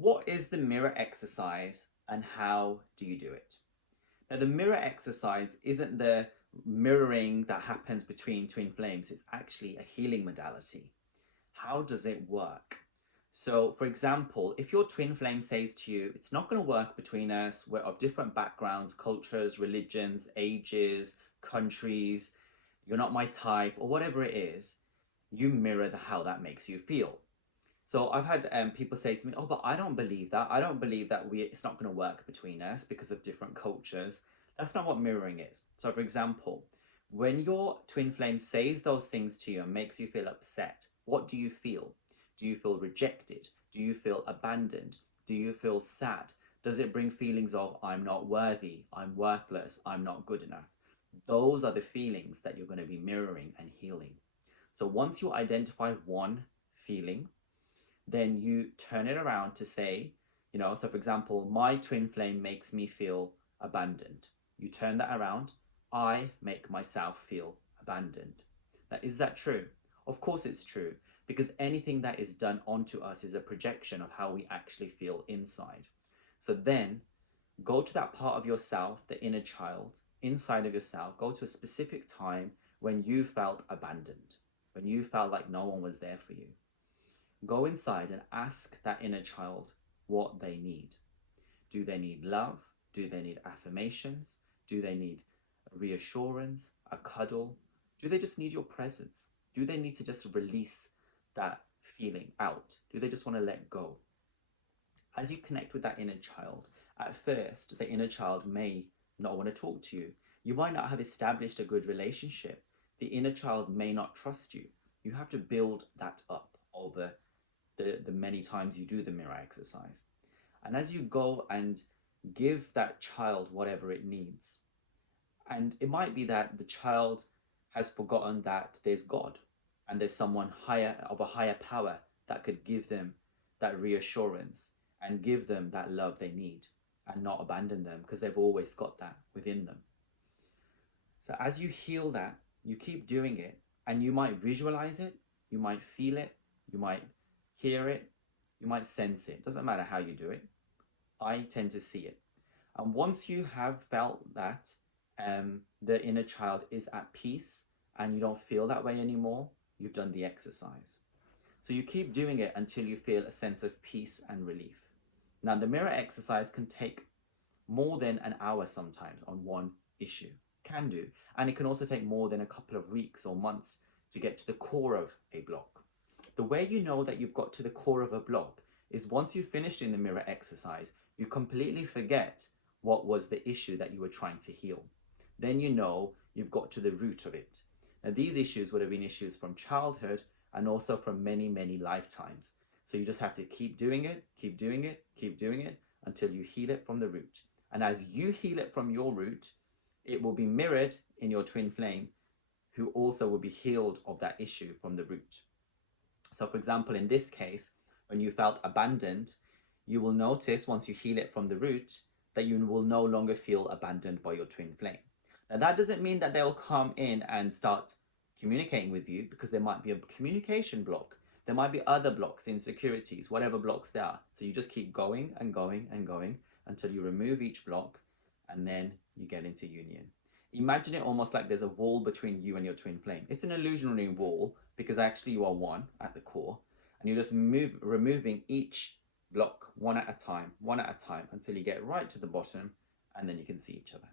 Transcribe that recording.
What is the mirror exercise and how do you do it? Now, the mirror exercise isn't the mirroring that happens between twin flames, it's actually a healing modality. How does it work? So, for example, if your twin flame says to you, it's not going to work between us, we're of different backgrounds, cultures, religions, ages, countries, you're not my type, or whatever it is, you mirror how that makes you feel. So I've had people say to me, "Oh, but I don't believe that. I don't believe that it's not going to work between us because of different cultures." That's not what mirroring is. So, for example, when your twin flame says those things to you and makes you feel upset, what do you feel? Do you feel rejected? Do you feel abandoned? Do you feel sad? Does it bring feelings of "I'm not worthy, I'm worthless, I'm not good enough"? Those are the feelings that you're going to be mirroring and healing. So once you identify one feeling, then you turn it around to say, so for example, my twin flame makes me feel abandoned. You turn that around, I make myself feel abandoned. Now, is that true? Of course it's true, because anything that is done onto us is a projection of how we actually feel inside. So then go to that part of yourself, the inner child, inside of yourself, go to a specific time when you felt abandoned, when you felt like no one was there for you. Go inside and ask that inner child what they need. Do they need love? Do they need affirmations? Do they need reassurance, a cuddle? Do they just need your presence? Do they need to just release that feeling out? Do they just want to let go? As you connect with that inner child, at first, the inner child may not want to talk to you. You might not have established a good relationship. The inner child may not trust you. You have to build that up over the many times you do the mirror exercise. And as you go and give that child whatever it needs, and it might be that the child has forgotten that there's God and there's someone higher, of a higher power, that could give them that reassurance and give them that love they need and not abandon them, because they've always got that within them. So as you heal that, you keep doing it, and you might visualize it, you might feel it, you might hear it, you might sense it. Doesn't matter how you do it. I tend to see it. And once you have felt that the inner child is at peace and you don't feel that way anymore, you've done the exercise. So you keep doing it until you feel a sense of peace and relief. Now, the mirror exercise can take more than an hour sometimes on one issue. Can do. And it can also take more than a couple of weeks or months to get to the core of a block. The way you know that you've got to the core of a block is once you've finished in the mirror exercise, you completely forget what was the issue that you were trying to heal. Then you know you've got to the root of it. Now, these issues would have been issues from childhood and also from many, many lifetimes. So you just have to keep doing it, keep doing it, keep doing it until you heal it from the root. And as you heal it from your root, it will be mirrored in your twin flame, who also will be healed of that issue from the root. So for example, in this case, when you felt abandoned, you will notice once you heal it from the root that you will no longer feel abandoned by your twin flame. Now, that doesn't mean that they'll come in and start communicating with you, because there might be a communication block. There might be other blocks, insecurities, whatever blocks there are. So you just keep going and going and going until you remove each block, and then you get into union. Imagine it almost like there's a wall between you and your twin flame. It's an illusionary wall, because actually you are one at the core, and you're just removing each block one at a time, until you get right to the bottom, and then you can see each other.